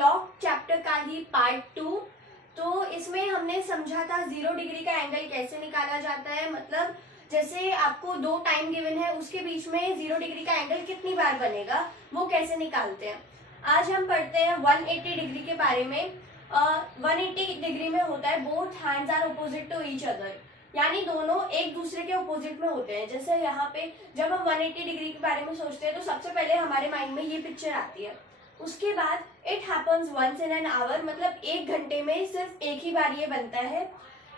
Clock chapter का ही part 2। तो इसमें हमने समझा था 0 डिग्री का एंगल कैसे निकाला जाता है, मतलब जैसे आपको दो टाइम गिवन है उसके बीच में 0 डिग्री का एंगल कितनी बार बनेगा वो कैसे निकालते हैं। आज हम पढ़ते हैं 180 डिग्री के बारे में। 180 डिग्री में होता है both hands are opposite to each other, यानी दोनों एक दूसरे के अपोजिट में होते हैं। जैसे यहाँ पे जब हम 180 डिग्री के बारे में सोचते हैं तो सबसे पहले हमारे माइंड में ये पिक्चर आती है। उसके बाद it happens once in an hour, मतलब एक घंटे में सिर्फ एक ही बार ये बनता है।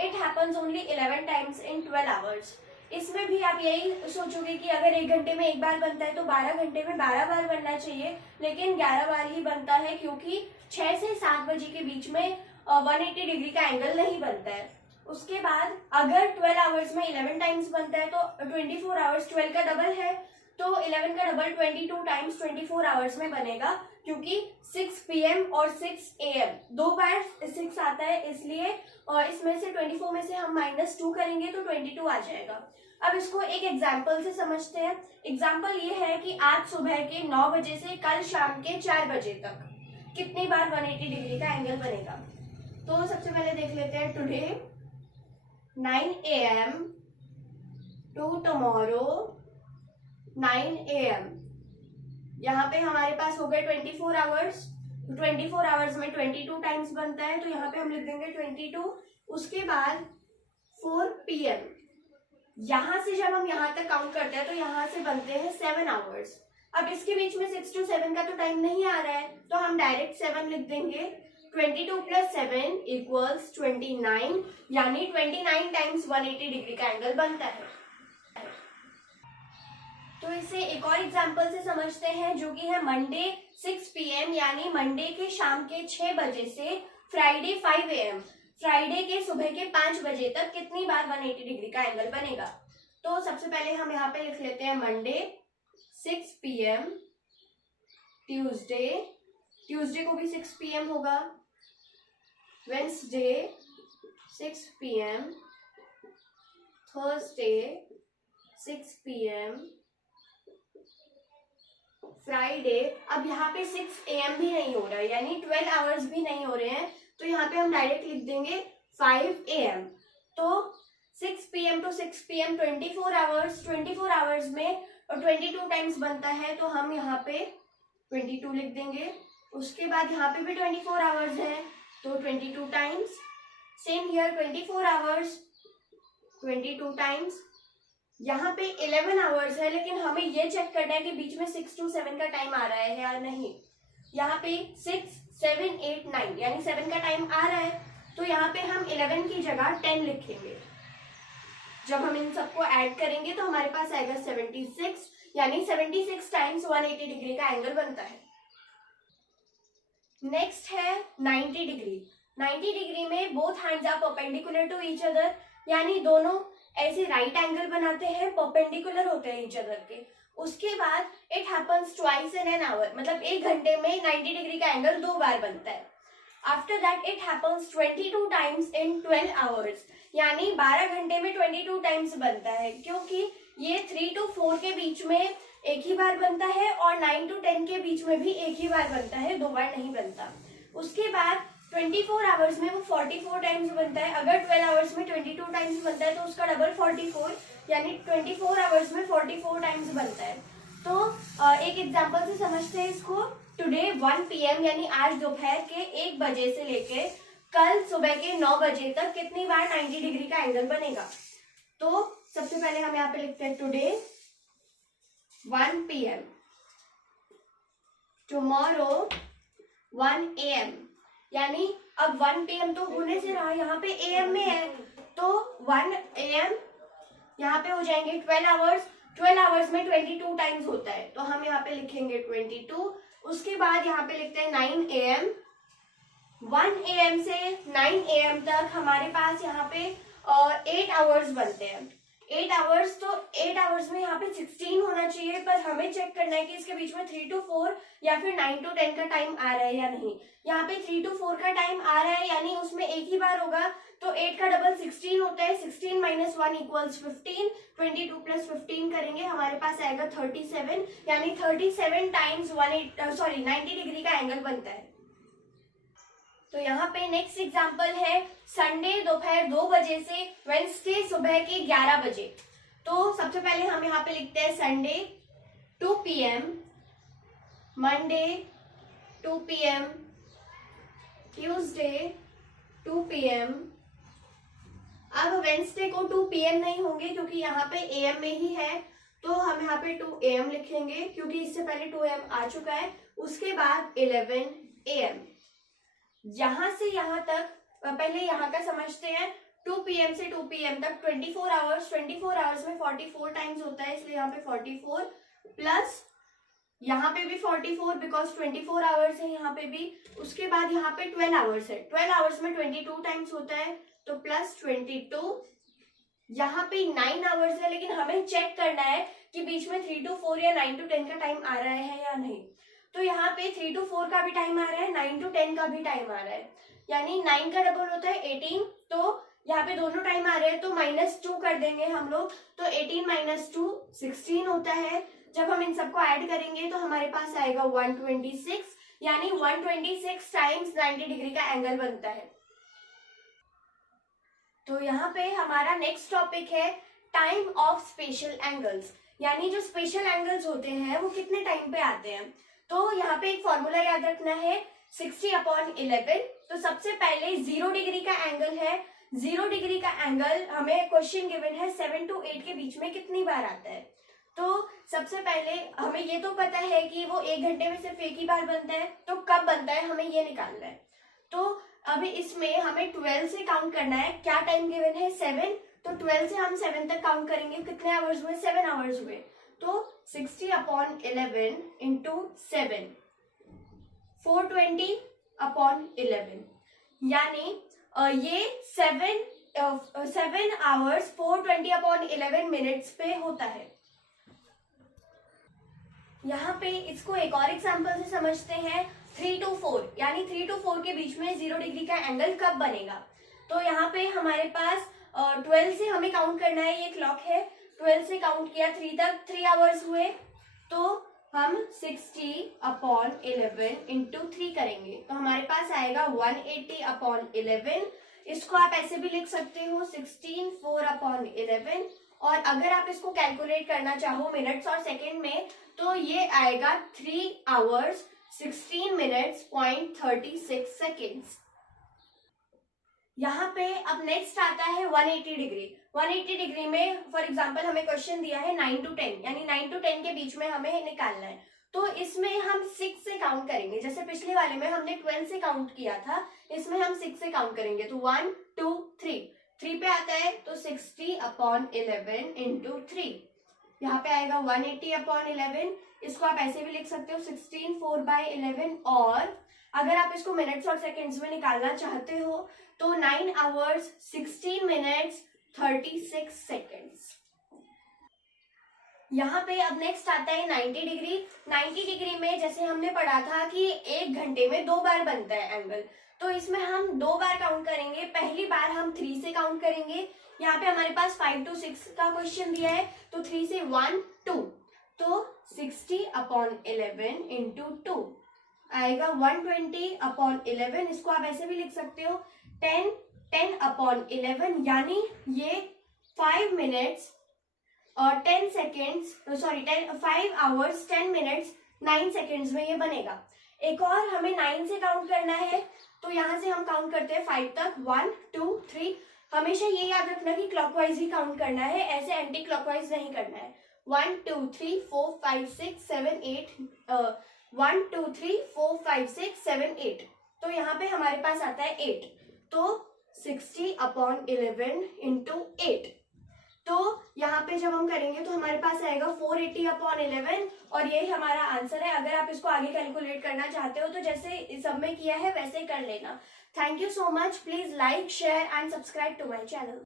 It happens only 11 times in 12 hours. इसमें भी आप यही सोचोगे कि अगर एक घंटे में एक बार बनता है तो 12 घंटे में 12 बार बनना चाहिए, लेकिन 11 बार ही बनता है क्योंकि 6 से 7 बजे के बीच में 180 डिग्री का एंगल नहीं बनता है। उसके बाद अगर 12 आवर्स में 11 टाइम्स बनता है तो 24 आवर्स 12 का डबल है, तो 11 का डबल 22 टाइम्स 24 आवर्स में बनेगा, क्योंकि 6 PM और 6 AM दो बार 6 आता है, इसलिए इसमें से 24 में से हम -2 करेंगे तो 22 आ जाएगा। अब इसको एक एग्जाम्पल से समझते हैं। एग्जाम्पल ये है कि आज सुबह के 9 बजे से कल शाम के 4 बजे तक कितनी बार 180 डिग्री का एंगल बनेगा। तो सबसे पहले देख लेते हैं today 9 AM to tomorrow 9 AM। यहाँ पे हमारे पास हो गए 24 आवर्स। 24 आवर्स में 22 टाइम्स बनता है, तो यहाँ पे हम लिख देंगे 22। उसके बाद 4 PM, यहाँ से जब हम यहाँ तक काउंट करते हैं तो यहाँ से बनते हैं 7 आवर्स। अब इसके बीच में 6 to 7 का तो टाइम नहीं आ रहा है, तो हम डायरेक्ट 7 लिख देंगे। 22 + 7 = 29, यानी 29 टाइम्स 180 डिग्री का एंगल बनता है। तो इसे एक और एग्जांपल से समझते हैं, जो कि है मंडे 6 PM, यानी मंडे के शाम के 6 बजे से फ्राइडे 5 AM, फ्राइडे के सुबह के 5 बजे तक कितनी बार 180 डिग्री का एंगल बनेगा। तो सबसे पहले हम यहाँ पे लिख लेते हैं मंडे 6 PM, ट्यूसडे को भी 6 PM होगा, Wednesday 6 PM, Thursday 6 PM, Friday. अब यहाँ पे 6 AM भी नहीं हो रहा है, यानी 12 आवर्स भी नहीं हो रहे हैं, तो यहाँ पे हम डायरेक्ट लिख देंगे 5 AM। तो 6 PM to 6 PM 24 hours, 24 hours में 22 टाइम्स बनता है, तो हम यहाँ पे 22 लिख देंगे। उसके बाद यहाँ पे भी 24 आवर्स है, तो 22 times. Same here 24 hours 22 times. यहाँ पे 11 आवर्स है, लेकिन हमें ये चेक करना है कि बीच में 6 to 7 का टाइम आ रहा है या नहीं। यहाँ पे 6, 7, 8, 9 यानी 7 का टाइम आ रहा है, तो यहाँ पे हम 11 की जगह 10 लिखेंगे। जब हम इन सबको ऐड करेंगे तो हमारे पास आएगा 76, यानी 76 टाइम्स 180 डिग्री का एंगल बनता है। नेक्स्ट है 90 डिग्री। 90 डिग्री में both hands are perpendicular to each other, यानी दोनों ऐसे राइट एंगल बनाते हैं, परपेंडिकुलर होते हैं ईच अदर के। उसके बाद it happens twice in an hour, मतलब एक घंटे में 90 डिग्री का एंगल 2 बार बनता है। After that it happens 22 times in 12 hours, यानी 12 घंटे में 22 टाइम्स बनता है, क्योंकि ये 3 to 4 के बीच में एक ही बार बनता है और 9 to 10 के बीच में भी एक ही बार बनता है, 2 बार नहीं बनता। उसके बाद 24 आवर्स में वो 44 टाइम्स बनता है। अगर 12 आवर्स में 22 टाइम्स बनता है तो उसका डबल 44, यानी 24 आवर्स में 44 टाइम्स बनता है। तो एक एग्जांपल से समझते हैं इसको। टुडे 1 PM, यानी आज दोपहर के 1 बजे से लेके कल सुबह के 9 बजे तक कितनी बार 90 डिग्री का एंगल बनेगा। तो सबसे पहले हम यहाँ पे लिखते हैं टुडे 1 PM, टुमारो 1 AM, यानी अब 1 PM तो होने से रहा, यहाँ पे AM में है, तो 1 AM यहाँ पे हो जाएंगे 12 आवर्स। 12 आवर्स में 22 टाइम्स होता है, तो हम यहाँ पे लिखेंगे 22। उसके बाद यहाँ पे लिखते हैं 9 AM। 1 AM से 9 AM तक हमारे पास यहाँ पे 8 आवर्स बनते हैं। 8 आवर्स, तो 8 आवर्स में यहाँ पे 16 होना चाहिए, पर हमें चेक करना है कि इसके बीच में 3 to 4 या फिर 9 to 10 का टाइम आ रहा है या नहीं। यहाँ पे 3 to 4 का टाइम आ रहा है, यानी उसमें एक ही बार होगा, तो 8 का डबल 16 होता है। 16 - 1 = 15। 22 + 15 करेंगे, हमारे पास आएगा 37, यानी 37 टाइम्स 90 डिग्री का एंगल बनता है। तो यहाँ पे नेक्स्ट एग्जांपल है संडे दोपहर 2 बजे से वेडनेसडे सुबह के 11 बजे। तो सबसे पहले हम यहाँ पे लिखते हैं Sunday 2 PM, Monday 2 PM, Tuesday 2 PM। अब वेडनेसडे को 2 PM नहीं होंगे क्योंकि यहाँ पे AM में ही है, तो हम यहाँ पे 2 AM लिखेंगे क्योंकि इससे पहले 2 AM आ चुका है। उसके बाद 11 AM। यहां से यहां तक पहले यहाँ का समझते हैं। 2 PM से 2 PM तक 24 आवर्स, 24 आवर्स में 44 टाइम्स होता है, इसलिए यहाँ पे 44 प्लस यहाँ पे भी 44 बिकॉज 24 आवर्स है यहाँ पे भी। उसके बाद यहाँ पे 12 आवर्स है, 12 आवर्स में 22 टाइम्स होता है, तो प्लस 22। यहाँ पे 9 आवर्स है, लेकिन हमें चेक करना है कि बीच में 3 to 4 या 9 to 10 का टाइम आ रहा है या नहीं। तो यहाँ पे 3 to 4 का भी टाइम आ रहा है, 9 to 10 का भी टाइम आ रहा है, यानी 9 का डबल होता है 18। तो यहाँ पे दोनों टाइम आ रहे हैं तो -2 कर देंगे हम लोग, तो 18 - 2 16 होता है। जब हम इन सबको ऐड करेंगे तो हमारे पास आएगा 126, यानी 126 टाइम्स 90 डिग्री का एंगल बनता है। तो यहाँ पे हमारा नेक्स्ट टॉपिक है टाइम ऑफ स्पेशल एंगल्स, यानी जो स्पेशल एंगल्स होते हैं वो कितने टाइम पे आते हैं। तो यहाँ पे एक फॉर्मूला याद रखना है 60/11। तो सबसे पहले 0 डिग्री का एंगल है, 0 डिग्री का एंगल हमें क्वेश्चन गिवन है 7 to 8 के बीच में कितनी बार आता है। तो सबसे पहले हमें ये तो पता है कि वो 1 घंटे में सिर्फ एक ही बार बनता है, तो कब बनता है हमें ये निकालना है। तो अभी इसमें हमें 12 से काउंट करना है। क्या टाइम गिवन है 7, तो 12 से हम 7 तक काउंट करेंगे, कितने आवर्स हुए 7 आवर्स हुए। तो 60/11 इंटू 7 420/11, यानी ये 7 आवर्स 420/11 मिनट्स पे होता है। यहाँ पे इसको एक और एग्जांपल से समझते हैं 3 to 4, यानी 3 to 4 के बीच में 0 डिग्री का एंगल कब बनेगा। तो यहाँ पे हमारे पास 12 से हमें काउंट करना है, ये क्लॉक है, 12 से काउंट किया 3 तक, 3 आवर्स हुए, तो हम 60/11 इंटू 3 करेंगे, तो हमारे पास आएगा 180/11। इसको आप ऐसे भी लिख सकते हो 16/4/11। और अगर आप इसको कैलकुलेट करना चाहो मिनट्स और सेकेंड में, तो ये आएगा 3 hours 16 minutes 36 seconds। यहाँ पे अब नेक्स्ट आता है 180 डिग्री। 180 डिग्री में फॉर एग्जांपल हमें क्वेश्चन दिया है 9 to 10, यानी 9 to 10 के बीच में हमें निकालना है। तो इसमें हम 6 से काउंट करेंगे, जैसे पिछले वाले में हमने 12 से काउंट किया था, इसमें हम 6 से काउंट करेंगे। तो 1 2 3 पे आता है, तो 60/11 इंटू 3, यहाँ पे आएगा 180/11। इसको आप ऐसे भी लिख सकते हो 16/4/11। और अगर आप इसको मिनट्स और सेकंड्स में निकालना चाहते हो तो 9 hours 16 minutes 36 seconds। यहाँ पे अब नेक्स्ट आता है 90 डिग्री। 90 डिग्री में जैसे हमने पढ़ा था कि 1 घंटे में 2 बार बनता है एंगल, तो इसमें हम 2 बार काउंट करेंगे। पहली बार हम 3 से काउंट करेंगे। यहाँ पे हमारे पास 5 to 6 का क्वेश्चन दिया है, तो 3 से 1 2, तो 60/11 इंटू 2 आएगा 120/11। इसको आप ऐसे भी लिख सकते हो 10/11, यानी ये 5 minutes और 10 seconds, sorry 5 hours 10 minutes 9 seconds में ये बनेगा। एक और हमें 9 से काउंट करना है, तो यहाँ से हम काउंट करते हैं 5 तक, 1 2 3। हमेशा ये याद रखना कि क्लॉकवाइज ही काउंट करना है, ऐसे एंटी क्लॉकवाइज नहीं करना है। 1 2 3 4 5 6 7 8 1 2 3 4 5 6 7 8, तो यहाँ पे हमारे पास आता है 8, तो 60/11 इंटू 8। तो यहाँ पे जब हम करेंगे तो हमारे पास आएगा 480/11, और यही हमारा आंसर है। अगर आप इसको आगे कैलकुलेट करना चाहते हो तो जैसे सब में किया है वैसे ही कर लेना। Thank you so much. Please like share and subscribe to my channel.